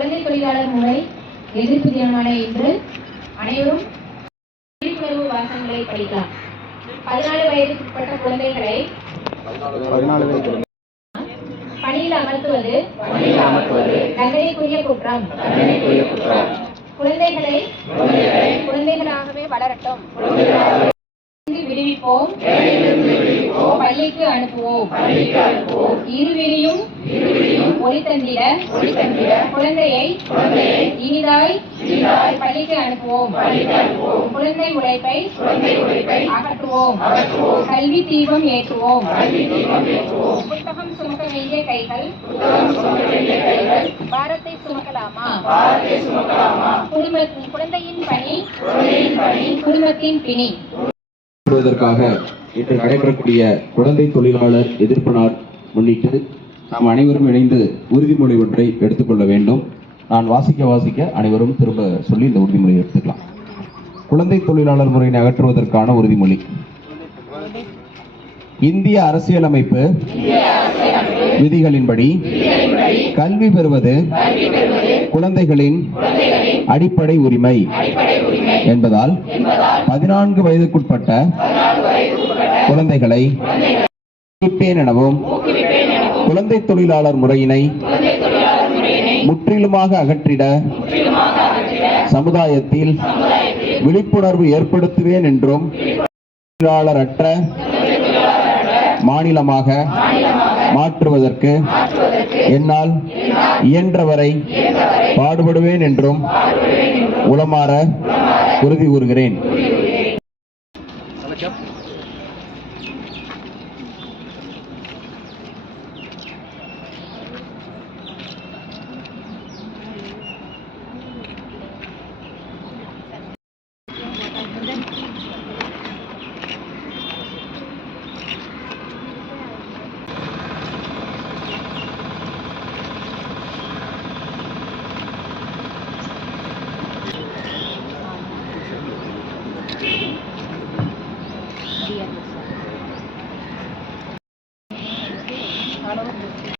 குழந்தை தொழிலாளர் முறை எதிர்ப்பு தினமான இன்று அனைவரும் விழிப்புணர்வு வாசகங்களை படிக்கலாம். 14 வயதுக்குட்பட்ட குழந்தைகளை பணியில் அமர்த்துவது தண்டனைக்குரிய குற்றம். குழந்தைகளை குழந்தைகளாகவே வளரட்டும். விடுவிப்போம், பள்ளிக்கு அனுப்புவோம். இருவிழியும் ஒளி தந்திட குழந்தையை இனிதாய் பள்ளிக்கு அனுப்புவோம். குழந்தை உழைப்பை அகற்றுவோம். கல்வி தீபம் ஏற்றுவோம். புத்தகம் சுமக்க வேண்டிய கைகள் பாரத்தை சுமக்கலாமா? குழந்தையின் பணி குடும்பத்தின் பிணி. இன்று நடைபெறக்கூடிய குழந்தை தொழிலாளர் எதிர்ப்பு நாள் முன்னிட்டு நாம் அனைவரும் இணைந்து உறுதிமொழி ஒன்றை எடுத்துக்கொள்ள வேண்டும். நான் வாசிக்க அனைவரும் திரும்ப சொல்லி இந்த உறுதிமொழியை எடுத்துக்கலாம். குழந்தை தொழிலாளர் முறையை அகற்றுவதற்கான உறுதிமொழி. இந்திய அரசியலமைப்பு விதிகளின்படி கல்வி பெறுவது குழந்தைகளின் அடிப்படை உரிமை என்பதால் 14 வயதுக்குட்பட்ட குழந்தைகளை ஊக்குவிப்பேன் எனவும் குழந்தை தொழிலாளர் முறையினை முற்றிலுமாக அகற்றிட சமுதாயத்தில் விழிப்புணர்வு ஏற்படுத்துவேன் என்றும் தொழிலாளரற்ற மாநிலமாக மாற்றுவதற்கு என்னால் இயன்றவரை பாடுபடுவேன் என்றும் உளமாற உறுதி கூறுகிறேன்.